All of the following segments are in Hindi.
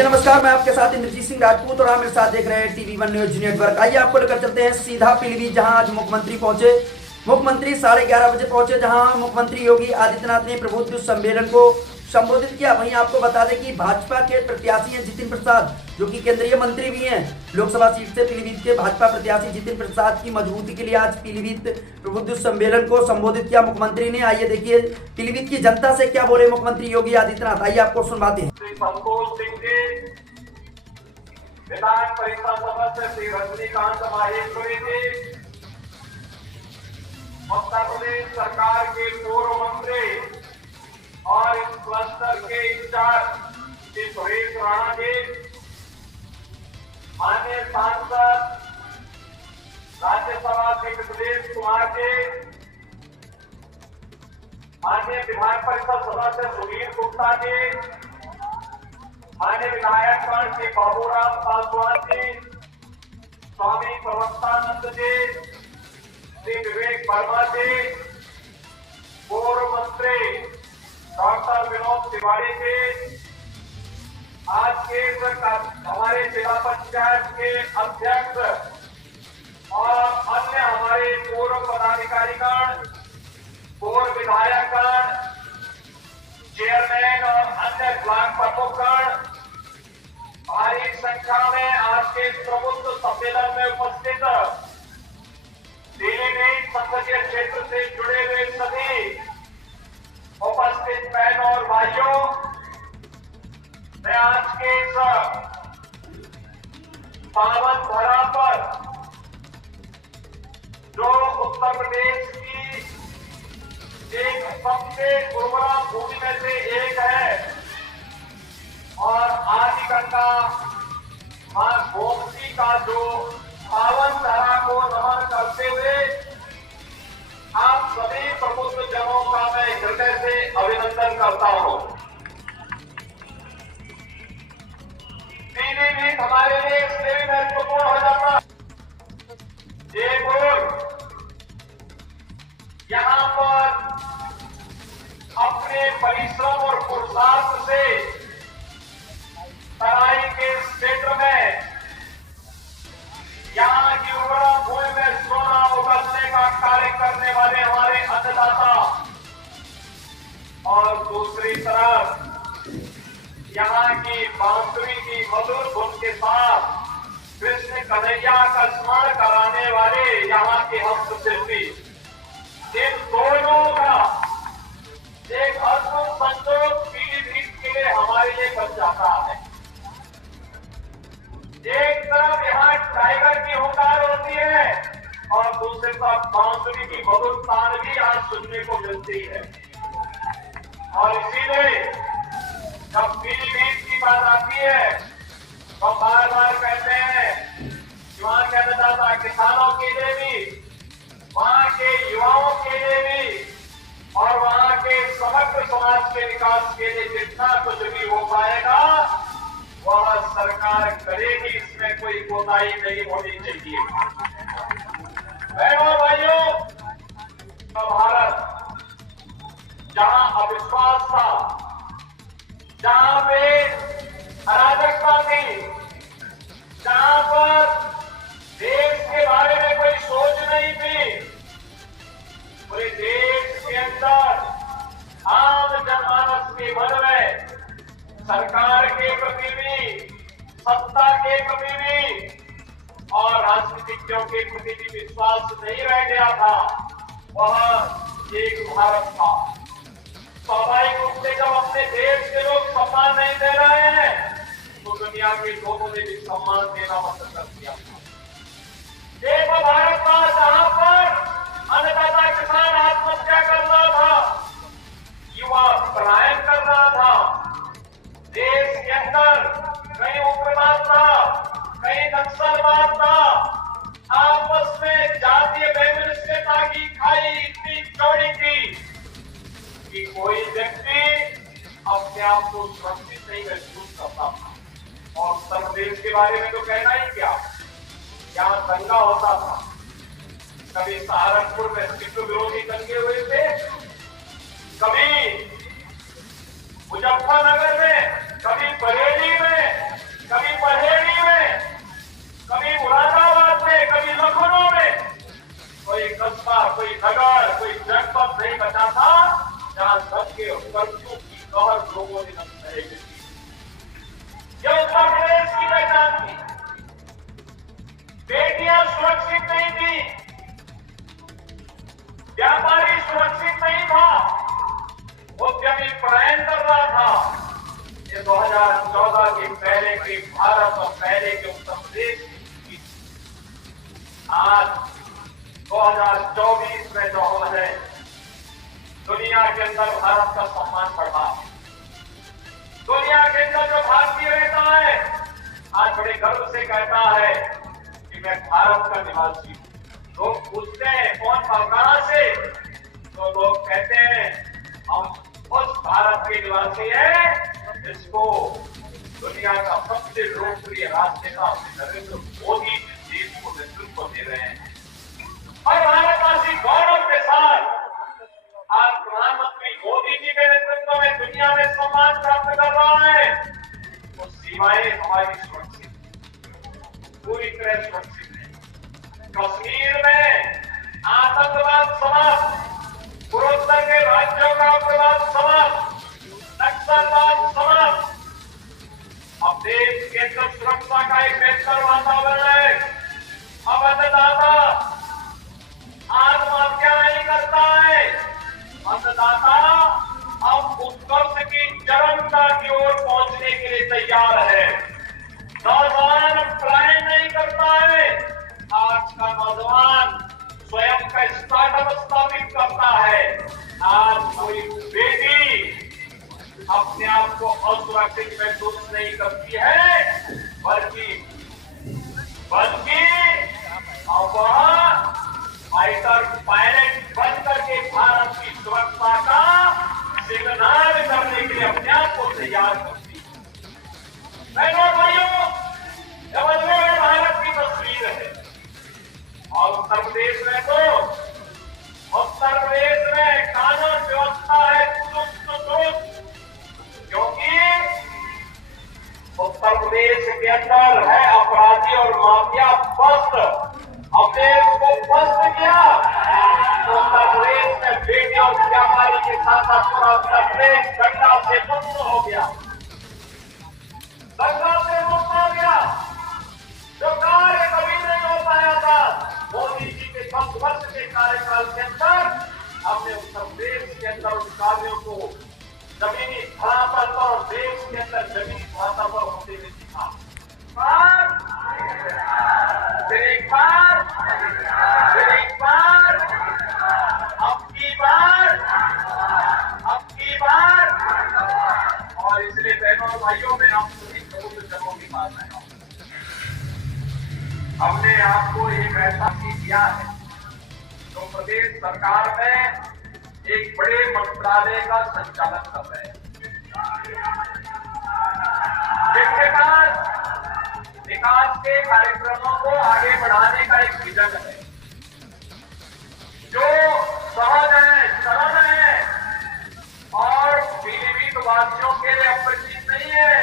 जी नमस्कार, मैं आपके साथ इंद्रजीत सिंह राजपूत और आप मेरे साथ देख रहे हैं टीवी वन न्यूज नेटवर्क। आइए आपको लेकर चलते हैं सीधा पीलीभीत, जहां आज मुख्यमंत्री पहुंचे। मुख्यमंत्री 11:30 बजे पहुंचे, जहां मुख्यमंत्री योगी आदित्यनाथ ने प्रबुद्ध सम्मेलन को संबोधित किया। वहीं आपको बता दें कि भाजपा के प्रत्याशी हैं जितिन प्रसाद, जो कि केंद्रीय मंत्री भी हैं। लोकसभा सीट से पीलीभीत के भाजपा प्रत्याशी जितिन प्रसाद की मजबूती के लिए आज पीलीभीत प्रबुद्ध सम्मेलन को संबोधित किया मुख्यमंत्री ने। आइए देखिए पीलीभीत की जनता से क्या बोले मुख्यमंत्री योगी आदित्यनाथ। आइए आपको सुनवाते हैं। संतोष सिंह जी, विधान परिषद सदस्य श्री रजनीकांत माहेश्वरी जी, उत्तर प्रदेश सरकार के पूर्व मंत्री और इस क्लस्टर के इंचार्ज श्री सुरेश राणा जी, माननीय सांसद राज्यसभा श्री सुदेश कुमार जी, माननीय विधान परिषद सदस्य सुनील गुप्ता जी, माननीय विधायक श्री बाबूराम पासवान जी, स्वामी प्रवक्तानंद जी, श्री विवेक वर्मा जी, पूर्व मंत्री डॉक्टर विनोद तिवारी जी, आज के हमारे जिला पंचायत के अध्यक्ष और अन्य हमारे पूर्व पदाधिकारीगण, पूर्व विधायकगण, चेयरमैन और अन्य ब्लॉक प्रमुखगण भारी संख्या में आज के प्रबुद्ध सम्मेलन में उपस्थित पीलीभीत संसदीय क्षेत्र से जुड़े हुए सभी उपस्थित बहनों और भाइयों, मैं आज के इस पावन धरा पर जो उत्तर प्रदेश की एक सबसे उर्वरा भूमि में से एक है और आदिगंगा मां गोमती का जो पावन धरा को नमन करते हुए आप सभी प्रबुद्ध जनों का मैं हृदय से अभिनंदन करता हूं। पीलीभीत हमारे लिए इसलिए भी महत्वपूर्ण हो जाता है, एक और यहां पर अपने परिश्रम और पुरुषार्थ से तराई के क्षेत्र में यहाँ की उर्वरा भूमि में सोना उगलने का कार्य करने वाले हमारे अन्नदाता और दूसरी तरफ यहाँ की बांसुरी की मधुर धुन के साथ कृष्ण कन्हैया का स्मरण कराने वाले यहाँ के हस्तशिल्पी, इन दोनों का एक अद्भुत संयोग पीलीभीत के लिए हमारे लिए बन जाता है। एक तरफ यहाँ टाइगर की हुंकार होती है और दूसरी तरफ बांसुरी की मधुर तान भी आज सुनने को मिलती है। और इसीलिए जब पीलीभीत की बात आती है तो बार बार कहते हैं कि वहां के अन्नदाता किसानों के लिए भी, वहां के युवाओं के लिए भी और वहां के समग्र समाज के विकास के लिए जितना कुछ भी हो पाएगा वह सरकार करेगी, इसमें कोई कोताही नहीं होनी चाहिए। बहनों भाइयों, भारत जहां अविश्वास था, जहां पे अराजकता थी, जहां पर देश के बारे में कोई सोच नहीं थी, पूरे देश के अंदर आम जनमानस के मन में सरकार के प्रति भी, सत्ता के प्रति भी और राजनीतिज्ञों के प्रति भी विश्वास नहीं रह गया था। वह एक भारत था। स्वाभाविक रूप से जब अपने देश के लोग सम्मान नहीं दे रहे हैं तो दुनिया के लोगों ने भी सम्मान देना बंद कर दिया था। एक भारत था जहां पर अन्नदाता किसान आत्महत्या कर रहा था, युवा पलायन कर रहा था, देश के अंदर कहीं उग्रवाद था, कहीं नक्सलवाद था, आपस में जातीय वैमनस्यता की खाई इतनी चौड़ी थी कि कोई व्यक्ति अपने आप को सुरक्षित नहीं महसूस करता था। और उत्तर प्रदेश के बारे में तो कहना ही क्या, यहाँ दंगा होता था, कभी सहारनपुर में हिंदू विरोधी दंगे हुए थे, कभी मुजफ्फरनगर में, कभी बरेली में, सब के कर्फ्यू की कहर लोगों ने नमस्ते की। ये उत्तर प्रदेश की पहचान थी। बेटियां सुरक्षित नहीं थी, व्यापारी सुरक्षित नहीं था, उद्यमी पलायन कर रहा था। ये 2014 के पहले के भारत और पहले के उत्तर प्रदेश की। आज 2024 में जो है दुनिया के अंदर भारत का सम्मान बढ़ा। दुनिया के अंदर जो भारतीय रहता है आज बड़े गर्व से कहता है कि मैं भारत का निवासी हूं। लोग पूछते हैं कौन कहां से, तो लोग कहते हैं हम उस भारत के निवासी हैं जिसको दुनिया का सबसे लोकप्रिय राष्ट्रनेता नरेंद्र मोदी देश को नेतृत्व दे रहे हैं। और भारतवासी गौरव के साथ आज प्रधानमंत्री मोदी जी के नेतृत्व में दुनिया में सम्मान प्राप्त कर रहा है। तो सीमाएं हमारी सुरक्षित, पूरी तरह सुरक्षित है। कश्मीर में आतंकवाद समाप्त, पूर्वोत्तर के राज्यों का उग्रवाद समाप्त, नक्सलवाद समाप्त। अब देश के अंदर सुरक्षा का एक बेहतर वातावरण है। अब मतदाता आत्महत्या नहीं करता है। मतदाता अब उत्कर्ष की चरमता की ओर पहुंचने के लिए तैयार है। नौजवान पलायन नहीं करता है। आज का नौजवान स्वयं का स्टार्टअप स्थापित करता है। आज कोई बेटी अपने आप को असुरक्षित महसूस नहीं करती है, बल्कि अब वह फाइटर पायलट बन करके भारत की सुरक्षा का सिग्नल करने के लिए अपने आप को तैयार करती है। बहनों भाइयों, यह बदले भारत की तस्वीर है। और उत्तर प्रदेश में कानून व्यवस्था है चुस्त दुरुस्त, क्योंकि उत्तर प्रदेश के अंदर है अपराधी और माफिया पस्त। हमने उसको पस्त किया तो उत्तर प्रदेश में बेटी और व्यापारी के साथ साथ पूरा उत्तर प्रदेश दंगा से मुक्त हो गया। दंगा से मुक्त हो गया। जो कार्य कभी नहीं हो पाया था, मोदी जी के 10 वर्ष के कार्यकाल के अंदर हमने उत्तर प्रदेश के अंदर उन कार्यों को जमीनी धरातल पर, देश के अंदर जमीनी धरातल पर होते हुए दिखा। फिर एक बार अब की बार और इसलिए बहनों और भाइयों में हम सभी प्रबुद्ध जनों की बात आया। हमने आपको एक ऐसा चीज दिया है जो प्रदेश सरकार में एक बड़े मंत्रालय का संचालन कर रहे हैं, जिसके बाद विकास के कार्यक्रमों को आगे बढ़ाने का एक विजन है जो सहज है, सरल है और पीलीभीत वासियों के लिए अपरिचित नहीं है।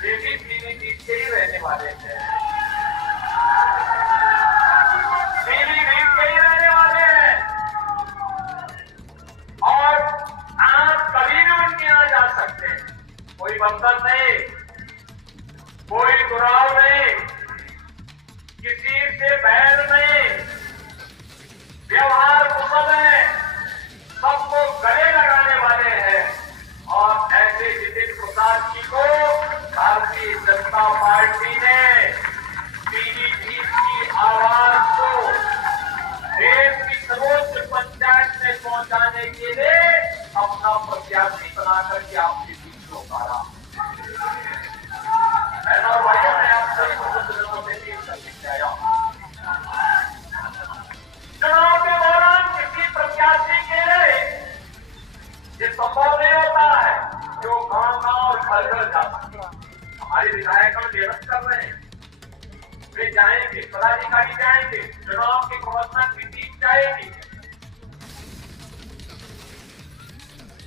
वे भी पीलीभीत के ही रहने वाले हैं, पीलीभीत के ही रहने वाले हैं और आप कभी भी उनके यहाँ जा सकते हैं। कोई बंधन नहीं, कोई दुराव नहीं, किसी से बैर नहीं, व्यवहार कुशल है, सबको गले लगाने वाले हैं। और ऐसे जितिन प्रसाद जी को भारतीय जनता पार्टी ने पीलीभीत की आवाज को देश की सर्वोच्च पंचायत में पहुंचाने के लिए अपना प्रत्याशी बना करके आपके बीच में उतारा। और भाइयों ने आप सभी चुनाव के दौरान किसी प्रत्याशी के लिए ये संभव नहीं होता है जो गांव और घर घर जाता। हमारे विधायक मेहनत कर रहे हैं, वे जाएंगे, पदाधिकारी जाएंगे, चुनाव के प्रबंधन की टीम जाएगी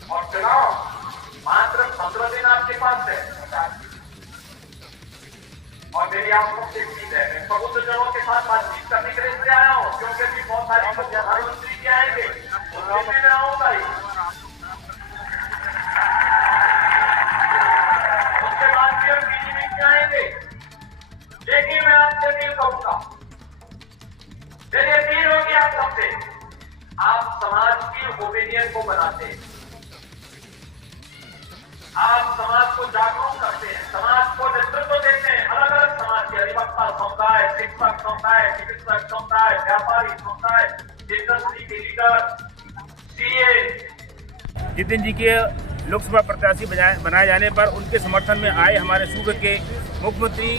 और चुनाव मात्र 15 दिन आपके पास है। और मेरी आपको उम्मीद है, मैं प्रबुद्ध जनों के साथ बातचीत करने के लिए आया हूँ, क्योंकि अभी बहुत सारे प्रधानमंत्री जी आएंगे, उसमें मैं आऊंगा ही। बनाते हैं। आप समाज को जागरूक करते हैं, समाज को नेतृत्व देते हैं। अलग अलग समाज के अधिवक्ता समुदाय, शिक्षक समुदाय, चिकित्सक समुदाय, व्यापारी समुदाय, इंडस्ट्री के लीडर, सीए। जितिन जी के लोकसभा प्रत्याशी बनाए जाने पर उनके समर्थन में आए हमारे सूबे के मुख्यमंत्री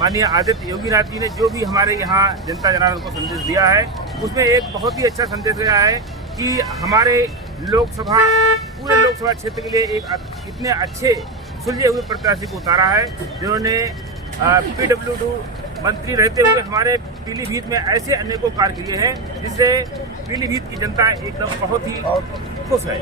माननीय आदित्य योगीनाथ जी ने जो भी हमारे यहाँ जनता जनार्दन को संदेश दिया है, उसमें एक बहुत ही अच्छा संदेश दिया है कि हमारे पूरे लोकसभा क्षेत्र के लिए एक इतने अच्छे सुलझे हुए प्रत्याशी को उतारा है, जिन्होंने PWD मंत्री रहते हुए हमारे पीलीभीत में ऐसे अनेकों कार्य किए हैं, जिससे पीलीभीत की जनता एकदम बहुत ही खुश है।